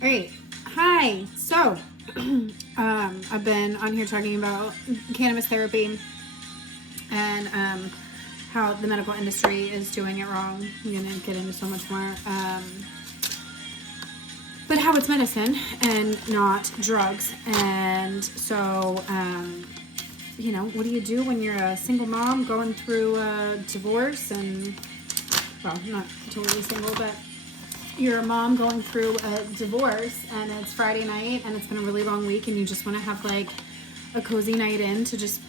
All right. Hi. So, I've been on here talking about cannabis therapy and how the medical industry is doing it wrong. I'm going to get into so much more. But how it's medicine and not drugs. And so, you know, what do you do when you're a single mom going through a divorce and, well, not totally single, but you're a mom going through a divorce and it's Friday night and it's been a really long week and you just want to have like a cozy night in to just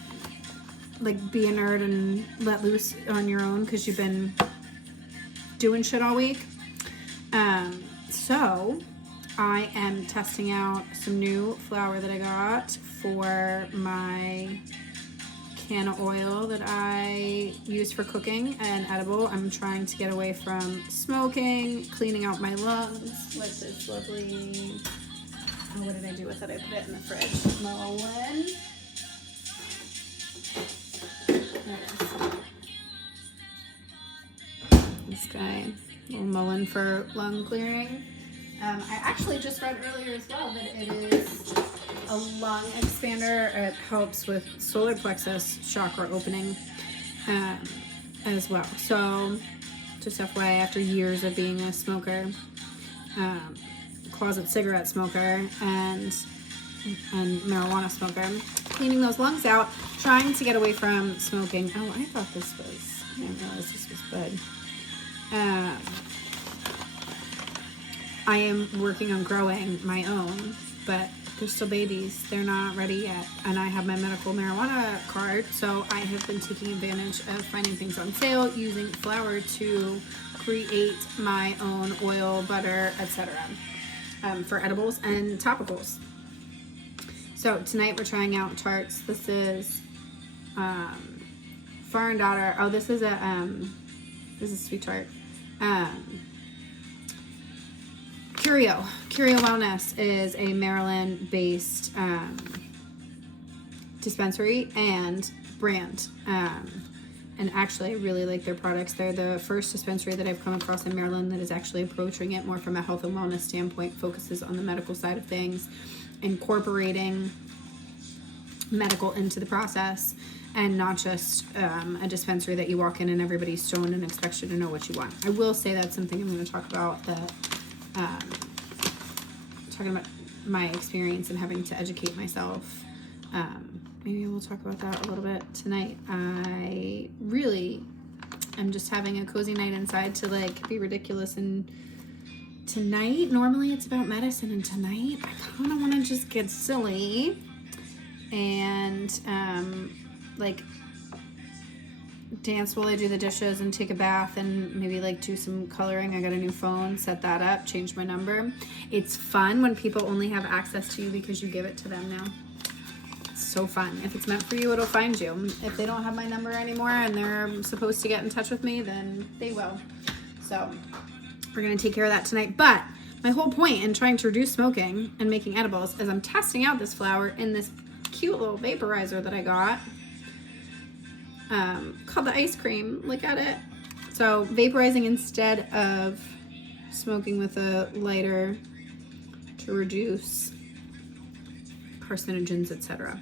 like be a nerd and let loose on your own because you've been doing shit all week. So I am testing out some new flour that I got for my can of oil that I use for cooking and edible. I'm trying to get away from smoking, cleaning out my lungs with this lovely, oh, what did I do with it? I put it in the fridge. Mullein. This guy, little mullein for lung clearing. I actually just read earlier as well that it is a lung expander. It helps with solar plexus chakra opening as well. So just FYI, after years of being a smoker, closet cigarette smoker, and marijuana smoker, cleaning those lungs out, trying to get away from smoking. Oh, I thought this was, I didn't realize this was bud. I am working on growing my own, but they're still babies. They're not ready yet. And I have my medical marijuana card, so I have been taking advantage of finding things on sale, using flour to create my own oil, butter, etc. For edibles and topicals. So tonight we're trying out charts. This is Far and Daughter. Oh, this is a sweet chart. Curio Wellness is a Maryland-based dispensary and brand. And actually, I really like their products. They're the first dispensary that I've come across in Maryland that is actually approaching it more from a health and wellness standpoint, focuses on the medical side of things, incorporating medical into the process, and not just a dispensary that you walk in and everybody's stoned and expects you to know what you want. I will say that's something I'm going to talk about, that talking about my experience and having to educate myself. Maybe we'll talk about that a little bit tonight. I really am just having a cozy night inside to like be ridiculous, and tonight, normally it's about medicine, and tonight I kind of want to just get silly and like dance while I do the dishes and take a bath and maybe like do some coloring. I got a new phone, set that up, changed my number. It's fun when people only have access to you because you give it to them now. It's so fun. If it's meant for you, it'll find you. If they don't have my number anymore and they're supposed to get in touch with me, then they will. So we're gonna take care of that tonight. But my whole point in trying to reduce smoking and making edibles is I'm testing out this flour in this cute little vaporizer that I got. Called the ice cream. Look at it. So vaporizing instead of smoking with a lighter to reduce carcinogens, etc.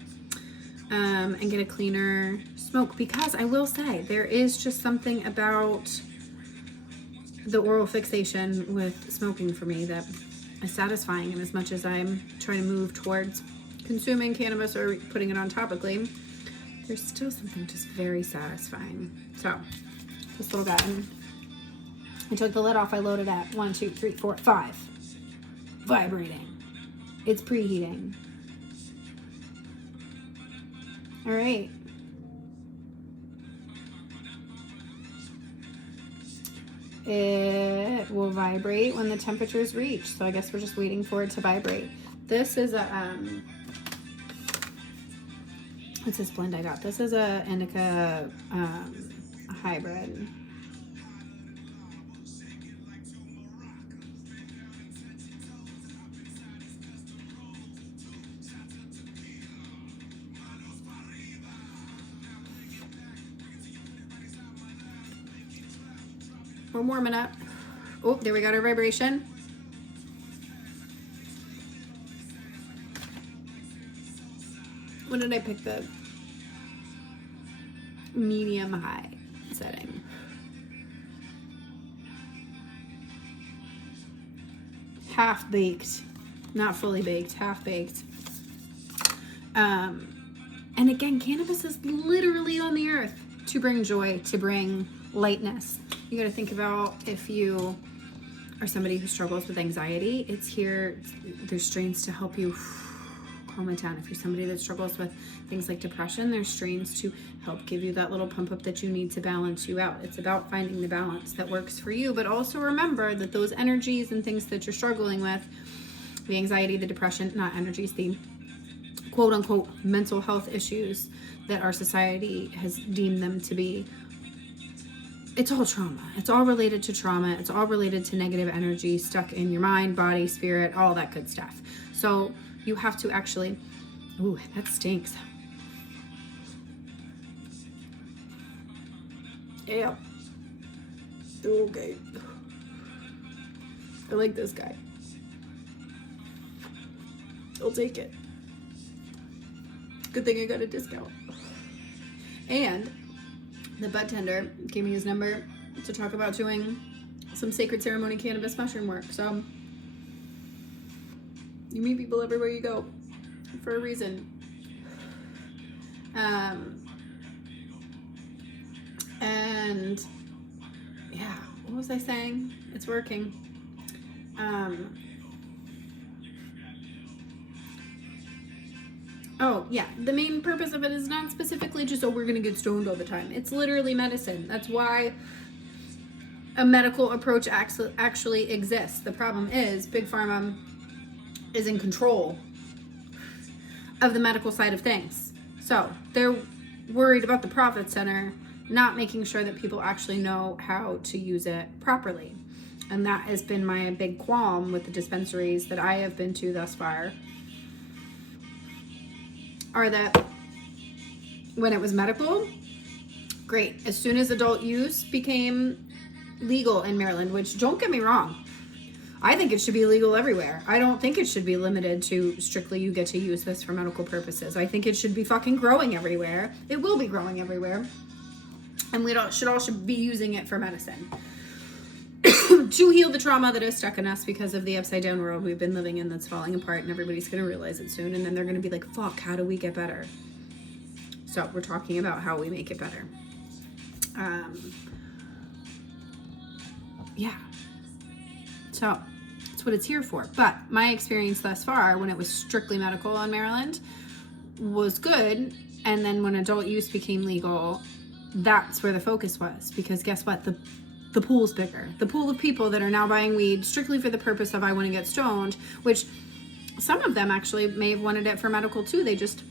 And get a cleaner smoke, because I will say there is just something about the oral fixation with smoking for me that is satisfying. And as much as I'm trying to move towards consuming cannabis or putting it on topically, there's still something just very satisfying. So this little guy, I took the lid off. I loaded at 1, 2, 3, 4, 5. Vibrating. It's preheating. All right. It will vibrate when the temperature is reached. So I guess we're just waiting for it to vibrate. This is a what's this blend I got? This is a indica hybrid. We're warming up. Oh, there we got our vibration. What did I pick? The medium high setting. Half baked, not fully baked, half baked. And again, cannabis is literally on the earth to bring joy, to bring lightness. You got to think about if you are somebody who struggles with anxiety, it's here. There's strains to help you calm it down. If you're somebody that struggles with things like depression, there's strains to help give you that little pump up that you need to balance you out. It's about finding the balance that works for you, but also remember that those energies and things that you're struggling with, the anxiety, the depression, not energies, the quote unquote mental health issues that our society has deemed them to be, it's all trauma. It's all related to trauma. It's all related to negative energy stuck in your mind, body, spirit, all that good stuff. So you have to actually, ooh, that stinks. Yeah. Okay. I like this guy. I'll take it. Good thing I got a discount. And the bud tender gave me his number to talk about doing some sacred ceremony cannabis mushroom work. So you meet people everywhere you go for a reason. And yeah, what was I saying? It's working. Oh, yeah. The main purpose of it is not specifically just, oh, we're going to get stoned all the time. It's literally medicine. That's why a medical approach actually exists. The problem is Big Pharma is in control of the medical side of things. So they're worried about the profit center, not making sure that people actually know how to use it properly. And that has been my big qualm with the dispensaries that I have been to thus far. Are that when it was medical, great. As soon as adult use became legal in Maryland, which don't get me wrong, I think it should be legal everywhere. I don't think it should be limited to strictly you get to use this for medical purposes. I think it should be fucking growing everywhere. It will be growing everywhere. And we should all be using it for medicine. To heal the trauma that is stuck in us because of the upside down world we've been living in that's falling apart, and everybody's going to realize it soon, and then they're going to be like, fuck, how do we get better? So we're talking about how we make it better. Yeah. So that's what it's here for. But my experience thus far, when it was strictly medical in Maryland, was good. And then when adult use became legal, that's where the focus was. Because guess what? The pool's bigger. The pool of people that are now buying weed strictly for the purpose of I want to get stoned, which some of them actually may have wanted it for medical too. They just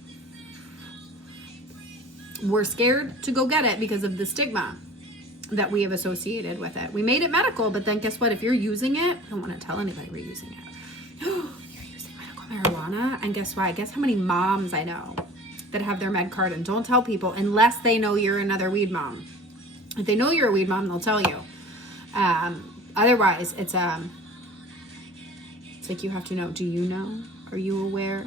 were scared to go get it because of the stigma that we have associated with it. We made it medical, but then guess what? If you're using it, I don't want to tell anybody we're using it. You're using medical marijuana, and guess what? Guess how many moms I know that have their med card and don't tell people unless they know you're another weed mom. If they know you're a weed mom, they'll tell you. Otherwise, it's like you have to know. Do you know? Are you aware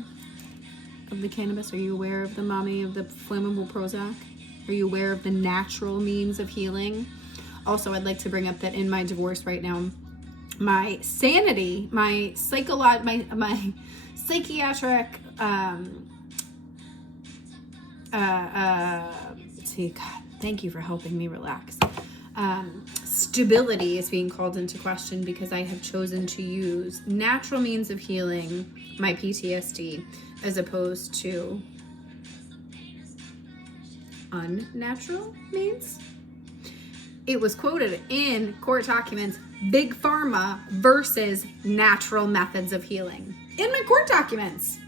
of the cannabis? Are you aware of the mommy of the flammable Prozac? Are you aware of the natural means of healing? Also, I'd like to bring up that in my divorce right now, my sanity, my psychiatric, see, God, thank you for helping me relax. Stability is being called into question because I have chosen to use natural means of healing my PTSD as opposed to unnatural means. It was quoted in court documents, Big Pharma versus natural methods of healing. In my court documents.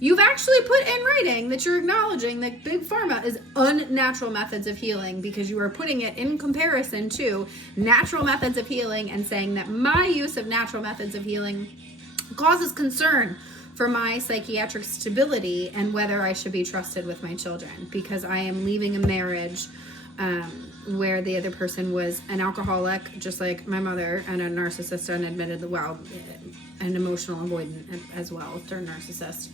You've actually put in writing that you're acknowledging that Big Pharma is unnatural methods of healing because you are putting it in comparison to natural methods of healing and saying that my use of natural methods of healing causes concern for my psychiatric stability and whether I should be trusted with my children because I am leaving a marriage where the other person was an alcoholic, just like my mother, and a narcissist, unadmitted, well, an emotional avoidant as well, they're a narcissist.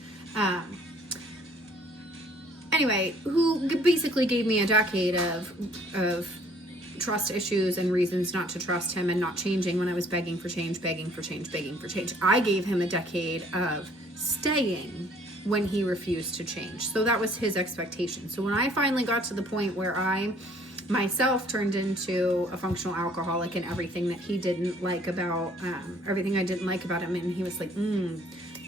anyway, who basically gave me a decade of trust issues and reasons not to trust him and not changing when I was begging for change. I gave him a decade of staying when he refused to change. So that was his expectation. So when I finally got to the point where I myself turned into a functional alcoholic and everything that he didn't like about, everything I didn't like about him, and he was like,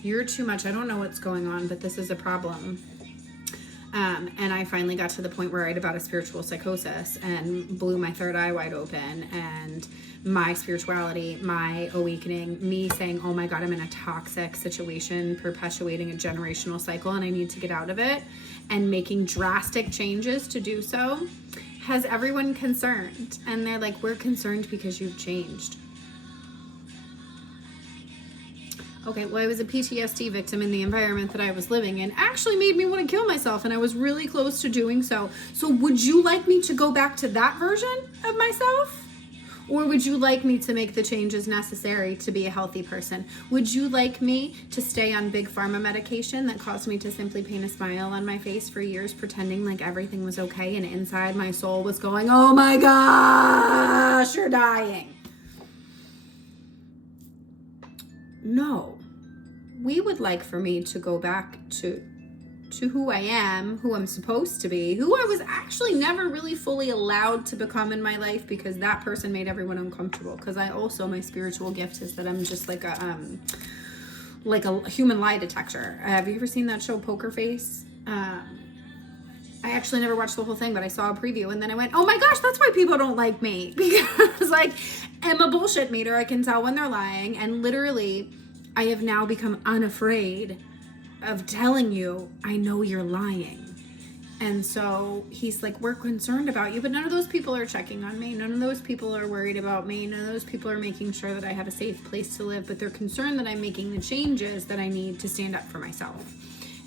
you're too much. I don't know what's going on, but this is a problem. And I finally got to the point where I had about a spiritual psychosis and blew my third eye wide open, and my spirituality, my awakening, me saying, oh my God, I'm in a toxic situation, perpetuating a generational cycle, and I need to get out of it, and making drastic changes to do so, has everyone concerned. And they're like, we're concerned because you've changed. Okay, well, I was a PTSD victim in the environment that I was living in. Actually made me want to kill myself, and I was really close to doing so. So would you like me to go back to that version of myself? Or would you like me to make the changes necessary to be a healthy person? Would you like me to stay on big pharma medication that caused me to simply paint a smile on my face for years, pretending like everything was okay, and inside my soul was going, oh my gosh, you're dying? No. We would like for me to go back to who I am, who I'm supposed to be, who I was actually never really fully allowed to become in my life, because that person made everyone uncomfortable. Because I also, my spiritual gift is that I'm just like a human lie detector. Have you ever seen that show Poker Face? I actually never watched the whole thing, but I saw a preview, and then I went, oh my gosh, that's why people don't like me. Because like, I'm a bullshit meter. I can tell when they're lying. And literally, I have now become unafraid of telling you, I know you're lying. And so he's like, we're concerned about you, but none of those people are checking on me. None of those people are worried about me. None of those people are making sure that I have a safe place to live, but they're concerned that I'm making the changes that I need to stand up for myself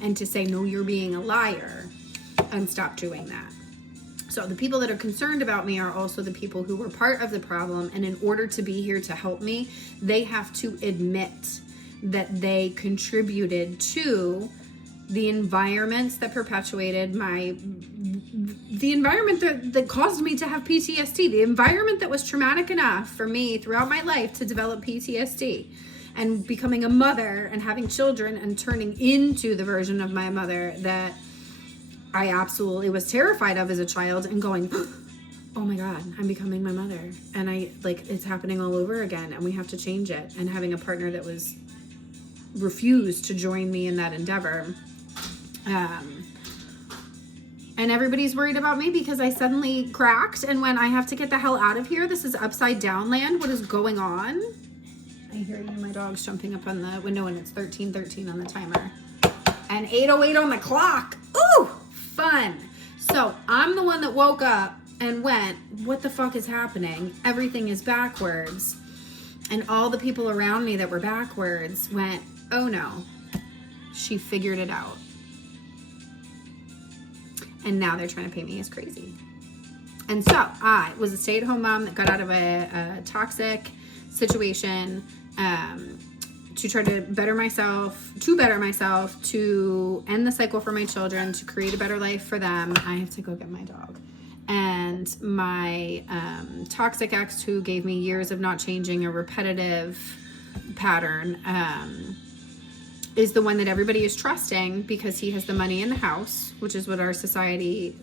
and to say, no, you're being a liar, and stop doing that. So the people that are concerned about me are also the people who were part of the problem. And in order to be here to help me, they have to admit that they contributed to the environments that perpetuated the environment that caused me to have PTSD, the environment that was traumatic enough for me throughout my life to develop PTSD, and becoming a mother and having children and turning into the version of my mother that I absolutely was terrified of as a child, and going, oh my God, I'm becoming my mother. And it's happening all over again, and we have to change it. And having a partner that refused to join me in that endeavor. And everybody's worried about me because I suddenly cracked and went, I have to get the hell out of here. This is upside down land. What is going on? I hear you, my dog's jumping up on the window, and it's 13:13 on the timer. And 8:08 on the clock. Ooh, fun. So I'm the one that woke up and went, what the fuck is happening? Everything is backwards. And all the people around me that were backwards went, oh no, she figured it out. And now they're trying to pay me as crazy. And so I was a stay-at-home mom that got out of a toxic situation, to try to better myself, to end the cycle for my children, to create a better life for them. I have to go get my dog. And my toxic ex, who gave me years of not changing, a repetitive pattern, is the one that everybody is trusting because he has the money in the house, which is what our society,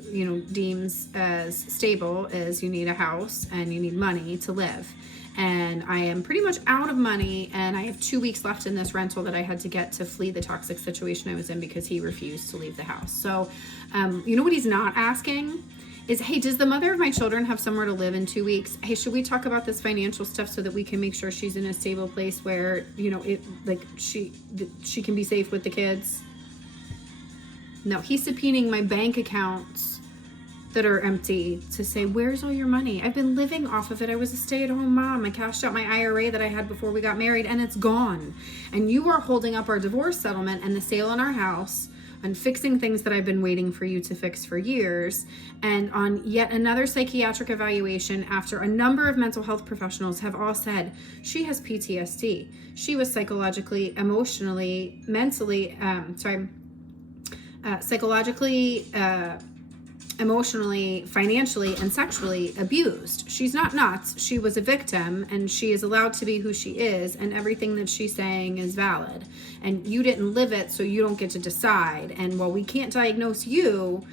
deems as stable, is you need a house and you need money to live. And I am pretty much out of money, and I have 2 weeks left in this rental that I had to get to flee the toxic situation I was in because he refused to leave the house. So, what he's not asking is, hey, does the mother of my children have somewhere to live in 2 weeks? Hey, should we talk about this financial stuff so that we can make sure she's in a stable place where, she can be safe with the kids? No, he's subpoenaing my bank accounts that are empty to say, where's all your money? I've been living off of it. I was a stay-at-home mom. I cashed out my IRA that I had before we got married, and it's gone. And you are holding up our divorce settlement and the sale on our house, on fixing things that I've been waiting for you to fix for years, and on yet another psychiatric evaluation after a number of mental health professionals have all said she has PTSD. She was psychologically, emotionally, mentally, psychologically, emotionally, financially, and sexually abused. She's not nuts. She was a victim, and she is allowed to be who she is, and everything that she's saying is valid. And you didn't live it, so you don't get to decide. And while we can't diagnose you,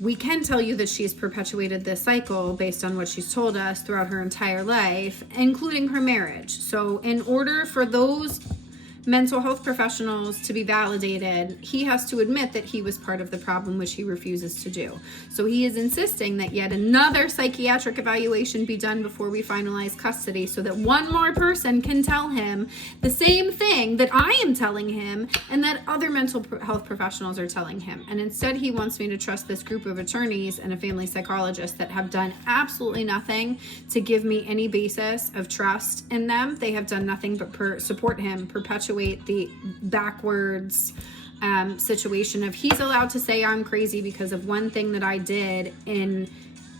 we can tell you that she's perpetuated this cycle based on what she's told us throughout her entire life, including her marriage. So in order for those mental health professionals to be validated, he has to admit that he was part of the problem, which he refuses to do. So he is insisting that yet another psychiatric evaluation be done before we finalize custody, so that one more person can tell him the same thing that I am telling him and that other mental health professionals are telling him. And instead he wants me to trust this group of attorneys and a family psychologist that have done absolutely nothing to give me any basis of trust in them. They have done nothing but support him, perpetuate the backwards situation of he's allowed to say I'm crazy because of one thing that I did in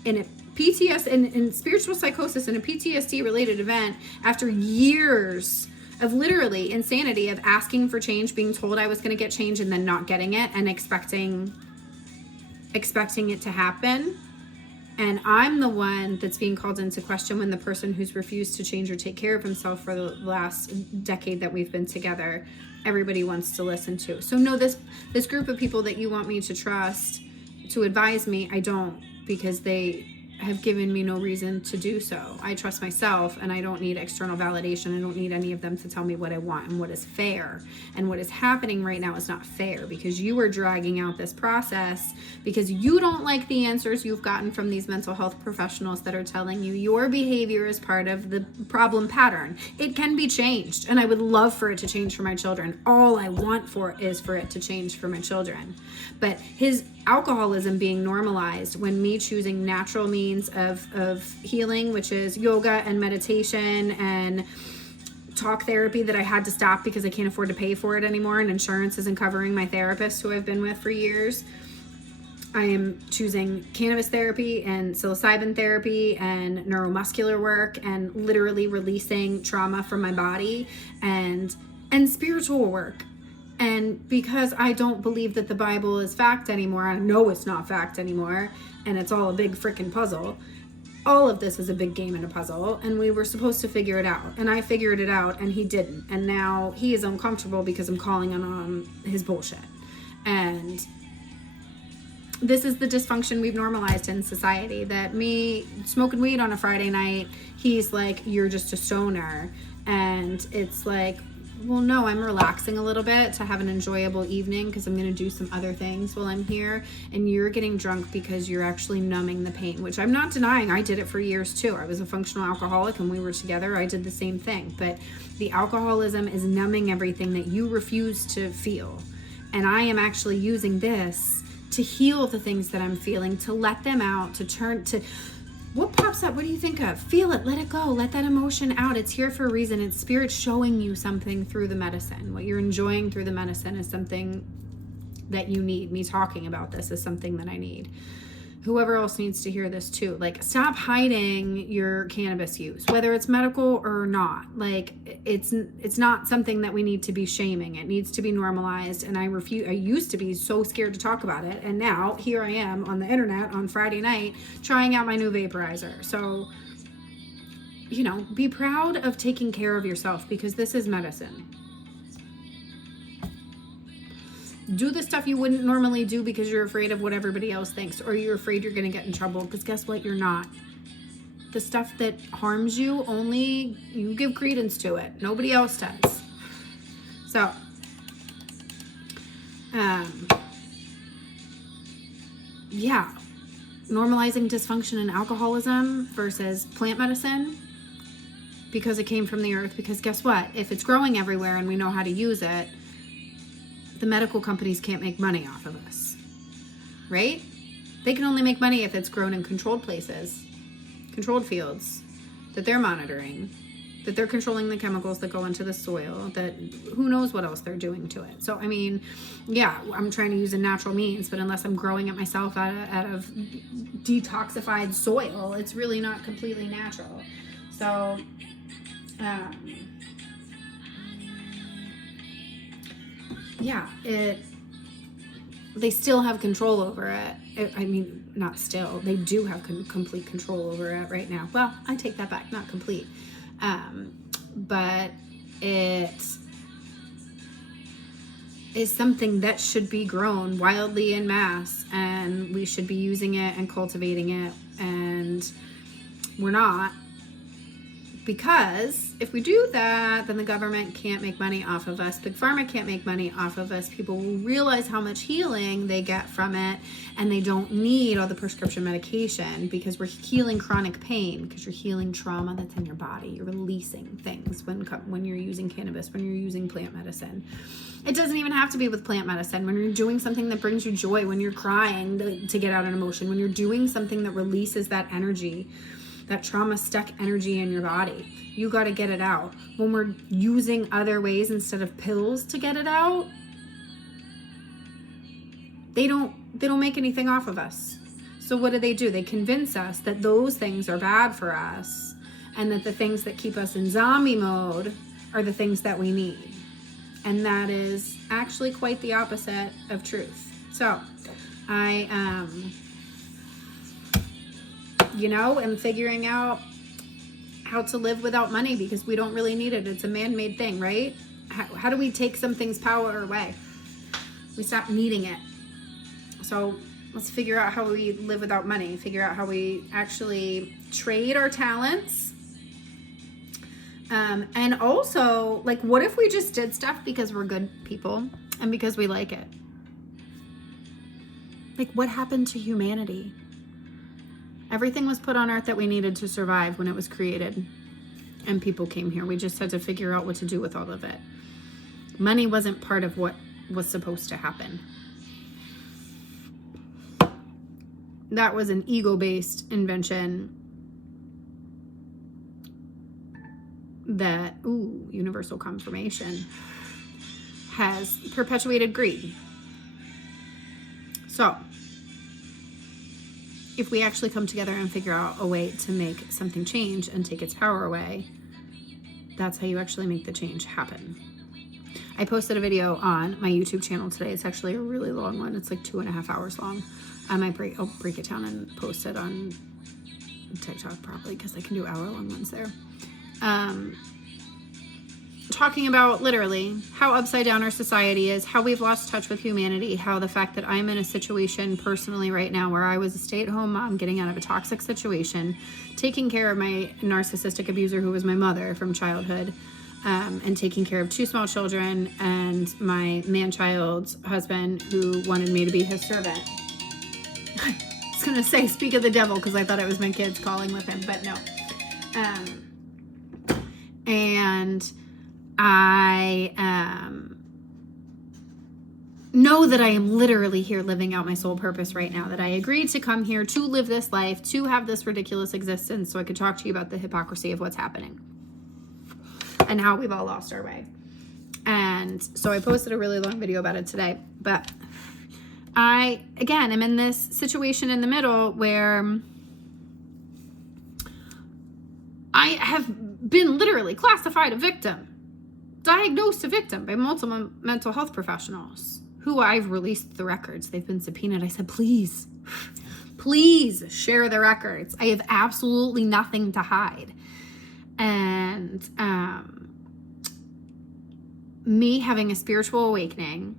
a PTSD, in spiritual psychosis, in a PTSD related event, after years of literally insanity of asking for change, being told I was going to get change and then not getting it, and expecting it to happen. And I'm the one that's being called into question when the person who's refused to change or take care of himself for the last decade that we've been together, everybody wants to listen to. So no, this group of people that you want me to trust to advise me, I don't, because they have given me no reason to do so. I trust myself, and I don't need external validation. I don't need any of them to tell me what I want and what is fair. And what is happening right now is not fair, because you are dragging out this process because you don't like the answers you've gotten from these mental health professionals that are telling you your behavior is part of the problem pattern. It can be changed, and I would love for it to change for my children. All I want is for it to change for my children. But his alcoholism being normalized when me choosing natural means of healing, which is yoga and meditation and talk therapy that I had to stop because I can't afford to pay for it anymore, and insurance isn't covering my therapist who I've been with for years. I am choosing cannabis therapy and psilocybin therapy and neuromuscular work and literally releasing trauma from my body and spiritual work. And because I don't believe that the Bible is fact anymore, I know it's not fact anymore, and it's all a big freaking puzzle. All of this is a big game and a puzzle, and we were supposed to figure it out. And I figured it out, and he didn't. And now he is uncomfortable because I'm calling on his bullshit. And this is the dysfunction we've normalized in society, that me smoking weed on a Friday night, he's like, you're just a stoner. And it's like, well, no, I'm relaxing a little bit to have an enjoyable evening because I'm going to do some other things while I'm here. And you're getting drunk because you're actually numbing the pain, which I'm not denying. I did it for years too. I was a functional alcoholic, and we were together. I did the same thing. But the alcoholism is numbing everything that you refuse to feel. And I am actually using this to heal the things that I'm feeling, to let them out, to turn to... What pops up? What do you think of? Feel it. Let it go. Let that emotion out. It's here for a reason. It's spirit showing you something through the medicine. What you're enjoying through the medicine is something that you need. Me talking about this is something that I need. Whoever else needs to hear this too. Like, stop hiding your cannabis use, whether it's medical or not. Like, it's not something that we need to be shaming. It needs to be normalized. And I used to be so scared to talk about it. And now here I am on the internet on Friday night trying out my new vaporizer. So, you know, be proud of taking care of yourself, because this is medicine. Do the stuff you wouldn't normally do because you're afraid of what everybody else thinks, or you're afraid you're going to get in trouble, because guess what? You're not. The stuff that harms you, only you give credence to it. Nobody else does. So, yeah. Normalizing dysfunction and alcoholism versus plant medicine, because it came from the earth. Because guess what? If it's growing everywhere and we know how to use it, the medical companies can't make money off of us, right? They can only make money if it's grown in controlled places, controlled fields that they're monitoring, that they're controlling the chemicals that go into the soil, that who knows what else they're doing to it. So, I mean, yeah, I'm trying to use a natural means, but unless I'm growing it myself out of detoxified soil, it's really not completely natural. So, yeah, they still have control over it. I mean, not still. They do have complete control over it right now. Well, I take that back. Not complete. But it is something that should be grown wildly in mass, and we should be using it and cultivating it, and we're not. Because if we do that, then the government can't make money off of us. Big Pharma can't make money off of us. People will realize how much healing they get from it, and they don't need all the prescription medication, because we're healing chronic pain, because you're healing trauma that's in your body. You're releasing things when you're using cannabis, when you're using plant medicine. It doesn't even have to be with plant medicine. When you're doing something that brings you joy, when you're crying to get out an emotion, when you're doing something that releases that energy, that trauma stuck energy in your body, you got to get it out. When we're using other ways instead of pills to get it out, they don't make anything off of us. So what do? They convince us that those things are bad for us, and that the things that keep us in zombie mode are the things that we need. And that is actually quite the opposite of truth. So I am figuring out how to live without money, because we don't really need it. It's a man-made thing, right? How do we take something's power away? We stop needing it. So let's figure out how we live without money. Figure out how we actually trade our talents. And also, like, what if we just did stuff because we're good people and because we like it? Like, what happened to humanity? Everything was put on earth that we needed to survive when it was created, and people came here. We just had to figure out what to do with all of it. Money wasn't part of what was supposed to happen. That was an ego-based invention that, universal confirmation, has perpetuated greed. So if we actually come together and figure out a way to make something change and take its power away, that's how you actually make the change happen. I posted a video on my YouTube channel today. It's actually a really long one. It's like 2.5 hours long. I'll break it down and post it on TikTok probably, because I can do hour-long ones there. Talking about literally how upside down our society is, how we've lost touch with humanity, how the fact that I'm in a situation personally right now where I was a stay-at-home mom getting out of a toxic situation, taking care of my narcissistic abuser who was my mother from childhood, and taking care of 2 small children and my man-child's husband who wanted me to be his servant. I was going to say, speak of the devil, because I thought it was my kids calling with him, but no. And I know that I am literally here living out my soul purpose right now, that I agreed to come here to live this life, to have this ridiculous existence, so I could talk to you about the hypocrisy of what's happening and how we've all lost our way. And so I posted a really long video about it today, but I, again, am in this situation in the middle where I have been literally classified a victim, diagnosed a victim by multiple mental health professionals who I've released the records. They've been subpoenaed. I said, please share the records. I have absolutely nothing to hide. And me having a spiritual awakening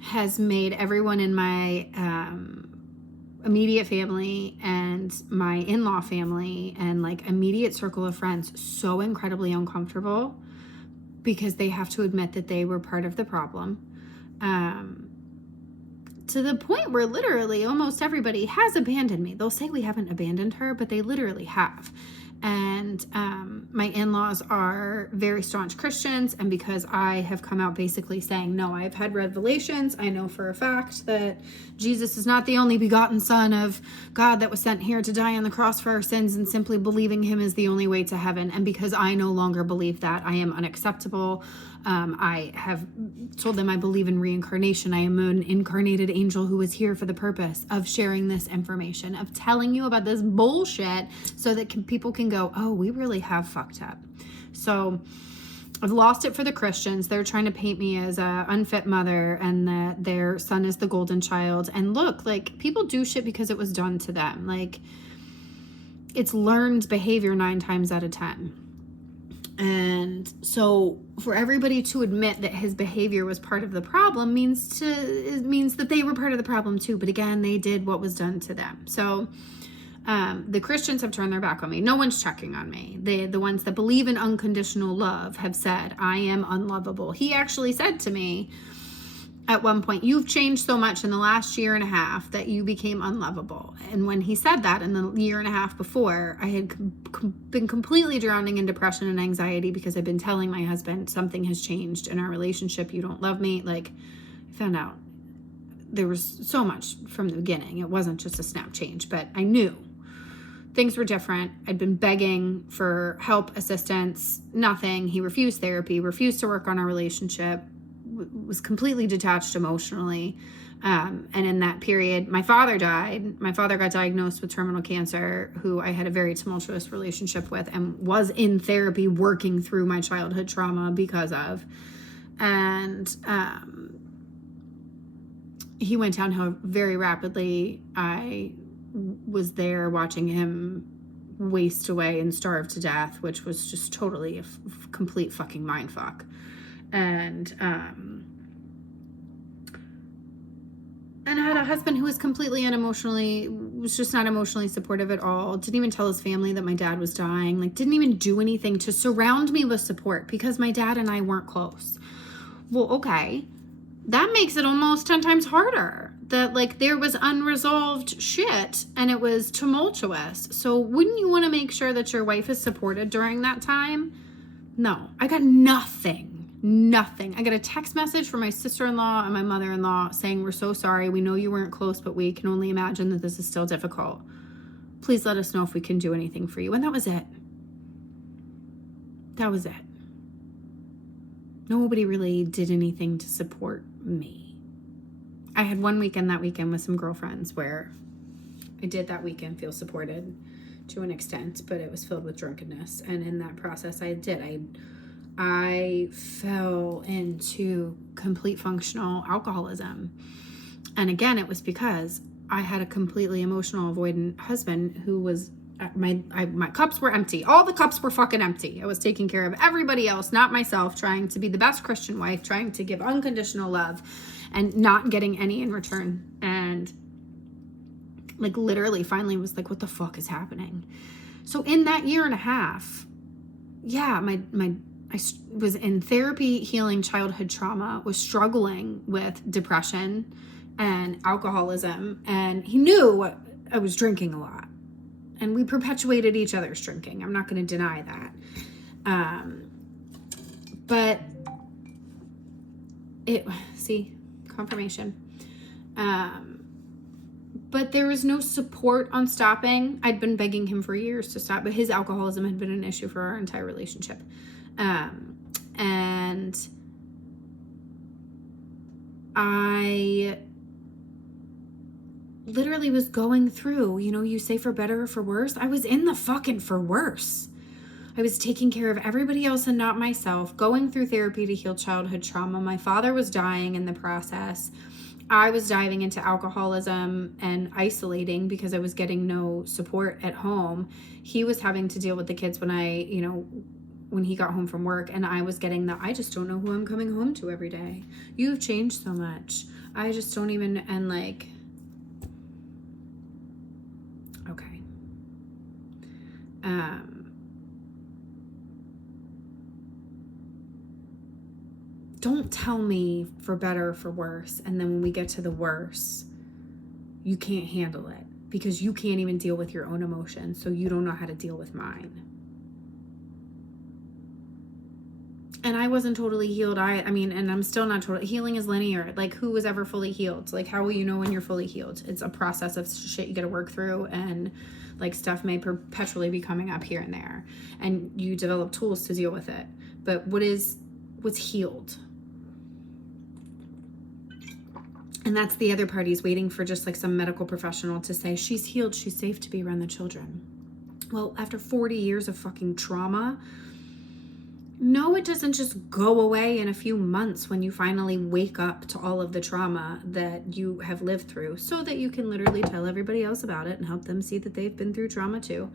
has made everyone in my immediate family and my in-law family and like immediate circle of friends so incredibly uncomfortable, because they have to admit that they were part of the problem, to the point where literally almost everybody has abandoned me. They'll say we haven't abandoned her, but they literally have. And my in-laws are very staunch Christians, and because I have come out basically saying, no, I've had revelations, I know for a fact that Jesus is not the only begotten Son of God that was sent here to die on the cross for our sins, and simply believing him is the only way to heaven. And because I no longer believe that, I am unacceptable. I have told them I believe in reincarnation. I am an incarnated angel who is here for the purpose of sharing this information, of telling you about this bullshit so that people can go, oh, we really have fucked up. So I've lost it for the Christians. They're trying to paint me as a unfit mother and that their son is the golden child. And look, like, people do shit because it was done to them. Like, it's learned behavior 9 times out of 10. And so for everybody to admit that his behavior was part of the problem means that they were part of the problem too. But again, they did what was done to them. So the Christians have turned their back on me. No one's checking on me. The ones that believe in unconditional love have said, I am unlovable. He actually said to me at one point, you've changed so much in the last year and a half that you became unlovable. And when he said that in the year and a half before, I had been completely drowning in depression and anxiety because I'd been telling my husband something has changed in our relationship. You don't love me. Like, I found out there was so much from the beginning. It wasn't just a snap change, but I knew things were different. I'd been begging for help, assistance, nothing. He refused therapy, refused to work on our relationship, was completely detached emotionally. And in that period, my father died. My father got diagnosed with terminal cancer, who I had a very tumultuous relationship with and was in therapy working through my childhood trauma because of. And he went downhill very rapidly. I was there watching him waste away and starve to death, which was just totally a complete fucking mind fuck. And I had a husband who was completely was just not emotionally supportive at all. Didn't even tell his family that my dad was dying. Like, didn't even do anything to surround me with support because my dad and I weren't close. Well, okay. That makes it almost 10 times harder. That, like, there was unresolved shit and it was tumultuous. So wouldn't you want to make sure that your wife is supported during that time? No, I got nothing. I got a text message from my sister-in-law and my mother-in-law saying, we're so sorry. We know you weren't close, but we can only imagine that this is still difficult. Please let us know if we can do anything for you. And that was it. That was it. Nobody really did anything to support me. I had one weekend that weekend with some girlfriends where I did that weekend feel supported to an extent, but it was filled with drunkenness. And in that process, I fell into complete functional alcoholism. And again, it was because I had a completely emotional avoidant husband who was, my cups were empty. All the cups were fucking empty. I was taking care of everybody else, not myself, trying to be the best Christian wife, trying to give unconditional love and not getting any in return. And like literally finally was like, what the fuck is happening? So in that year and a half, yeah, I was in therapy healing childhood trauma, was struggling with depression and alcoholism, and he knew I was drinking a lot. And we perpetuated each other's drinking. I'm not going to deny that. But confirmation. But there was no support on stopping. I'd been begging him for years to stop, but his alcoholism had been an issue for our entire relationship. And I literally was going through, you say for better or for worse. I was in the fucking for worse. I was taking care of everybody else and not myself, going through therapy to heal childhood trauma. My father was dying in the process. I was diving into alcoholism and isolating because I was getting no support at home. He was having to deal with the kids when he got home from work, and I was getting I just don't know who I'm coming home to every day. You've changed so much. I just don't even, and like, okay. Don't tell me for better or for worse, and then when we get to the worse, you can't handle it because you can't even deal with your own emotions, so you don't know how to deal with mine. And I wasn't totally healed. And I'm still not totally. Healing is linear. Like, who was ever fully healed? Like, how will you know when you're fully healed? It's a process of shit you got to work through, and like stuff may perpetually be coming up here and there, and you develop tools to deal with it. But what's healed? And that's the other party is waiting for just like some medical professional to say, she's healed, she's safe to be around the children. Well, after 40 years of fucking trauma, No, it doesn't just go away in a few months when you finally wake up to all of the trauma that you have lived through, so that you can literally tell everybody else about it and help them see that they've been through trauma too.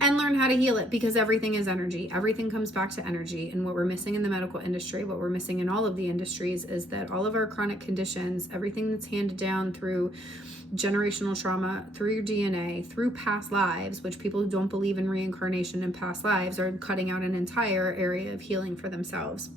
And learn how to heal it, because everything is energy. Everything comes back to energy. And what we're missing in the medical industry, what we're missing in all of the industries, is that all of our chronic conditions, everything that's handed down through generational trauma, through your DNA, through past lives, which people who don't believe in reincarnation and past lives are cutting out an entire area of healing for themselves.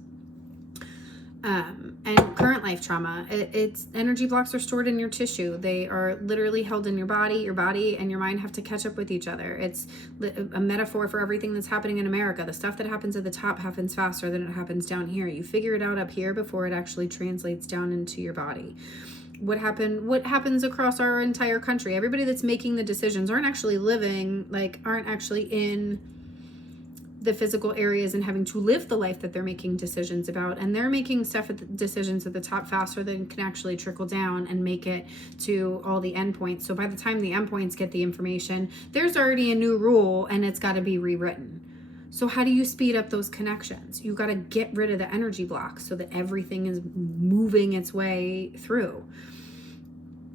And current life trauma, it's energy blocks are stored in your tissue. They are literally held in your body and your mind have to catch up with each other. It's a metaphor for everything that's happening in America. The stuff that happens at the top happens faster than it happens down here. You figure it out up here before it actually translates down into your body. What happens across our entire country? Everybody that's making the decisions aren't actually in the physical areas and having to live the life that they're making decisions about, and they're making decisions at the top faster than can actually trickle down and make it to all the endpoints. So by the time the endpoints get the information, there's already a new rule and it's got to be rewritten. So how do you speed up those connections? You got to get rid of the energy blocks so that everything is moving its way through.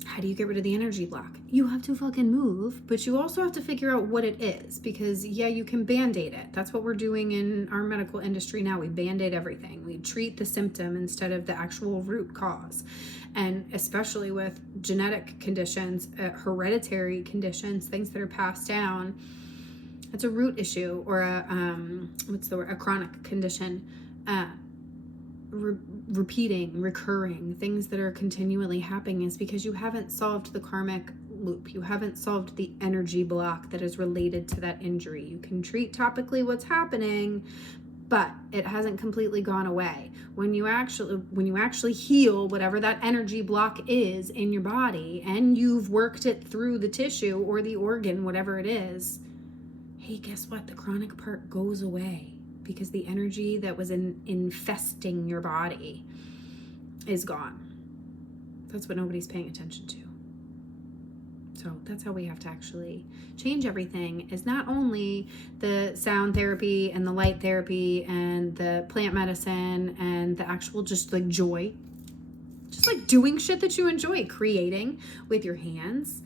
How do you get rid of the energy block? You have to fucking move, but you also have to figure out what it is, because yeah, you can band-aid it. That's what we're doing in our medical industry now. We band-aid everything. We treat the symptom instead of the actual root cause. And especially with genetic conditions, hereditary conditions, things that are passed down, it's a root issue, or a chronic condition. Recurring things that are continually happening is because you haven't solved the karmic loop. You haven't solved the energy block that is related to that injury. You can treat topically what's happening, but it hasn't completely gone away. When you actually heal whatever that energy block is in your body, and you've worked it through the tissue or the organ, whatever it is, hey, guess what? The chronic part goes away, because the energy that was infesting your body is gone. That's what nobody's paying attention to. So that's how we have to actually change everything, is not only the sound therapy and the light therapy and the plant medicine and the actual just like joy, just like doing shit that you enjoy, creating with your hands,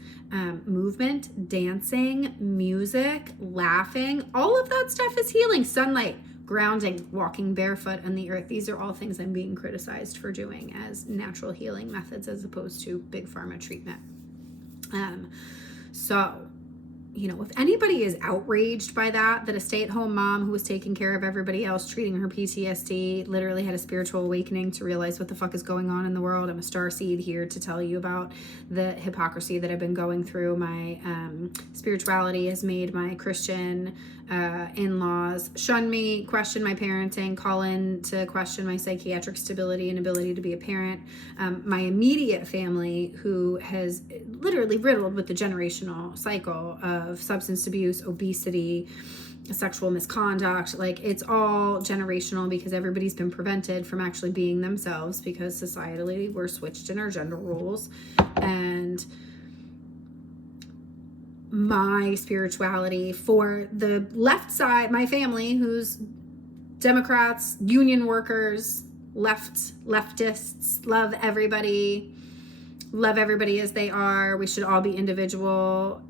movement, dancing, music, laughing, all of that stuff is healing. Sunlight, grounding, walking barefoot on the earth. These are all things I'm being criticized for doing as natural healing methods as opposed to big pharma treatment. So, if anybody is outraged by that a stay-at-home mom who was taking care of everybody else, treating her PTSD, literally had a spiritual awakening to realize what the fuck is going on in the world. I'm a starseed here to tell you about the hypocrisy that I've been going through. My spirituality has made my Christian in-laws shun me, question my parenting, call in to question my psychiatric stability and ability to be a parent. My immediate family, who has literally riddled with the generational cycle of substance abuse, obesity, sexual misconduct, like it's all generational, because everybody's been prevented from actually being themselves, because societally we're switched in our gender roles. And my spirituality, for the left side, my family, who's Democrats, union workers, leftists, love everybody as they are. We should all be individual,